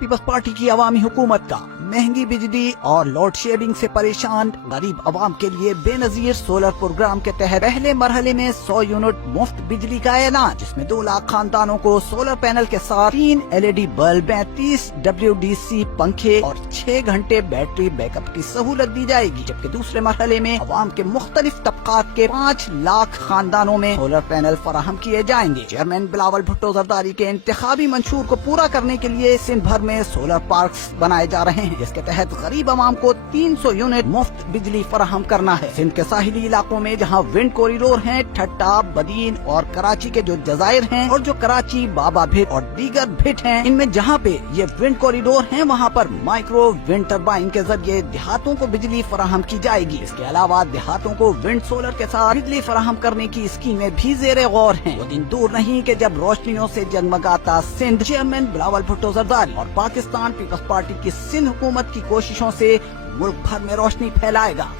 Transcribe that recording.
Peoples party की अवामी हुकूमत का महंगी बिजली और लोड शेडिंग से परेशान गरीब अवाम के लिए बेनजीर सोलर प्रोग्राम के तहत पहले मरहले में 100 यूनिट मुफ्त बिजली का ऐलान, जिसमें 2 लाख खानदानों को सोलर पैनल के साथ 3 LED बल्ब, 30 WDC पंखे और 6 घंटे बैटरी बैकअप की सहूलत दी जाएगी। जबकि दूसरे मरहले में अवाम के मुख्तलिफ तबकात के 5 लाख खानदानों में सोलर पैनल फराहम किए जाएंगे। चेयरमैन बिलावल भुट्टो जरदारी के इंतखाबी मंशूर को पूरा करने के लिए सिंध भर में सोलर पार्क्स बनाए जा रहे हैं, जिसके तहत गरीब अवाम को 300 यूनिट मुफ्त बिजली फराहम करना है। सिंध के साहिली इलाकों में जहां विंड कॉरिडोर हैं, ठट्टा, बदीन और कराची के जो जजायर हैं और जो कराची, बाबा भिट और दीगर भिट हैं, इनमें जहां पे ये विंड कॉरिडोर हैं वहां पर माइक्रो विंड टरबाइन के जरिए देहातों को बिजली फराहम की जाएगी। इसके अलावा देहातों को विंड सोलर के साथ बिजली फराहम करने की स्कीमें भी जेरे गौर हैं। वो दिन दूर नहीं कि जब रोशनियों से जगमगाता सिंध चेयरमैन बिलावल भुट्टो जरदारी और पाकिस्तान पीपल्स पार्टी की सिंध हुकूमत की कोशिशों से मुल्क भर में रोशनी फैलाएगा।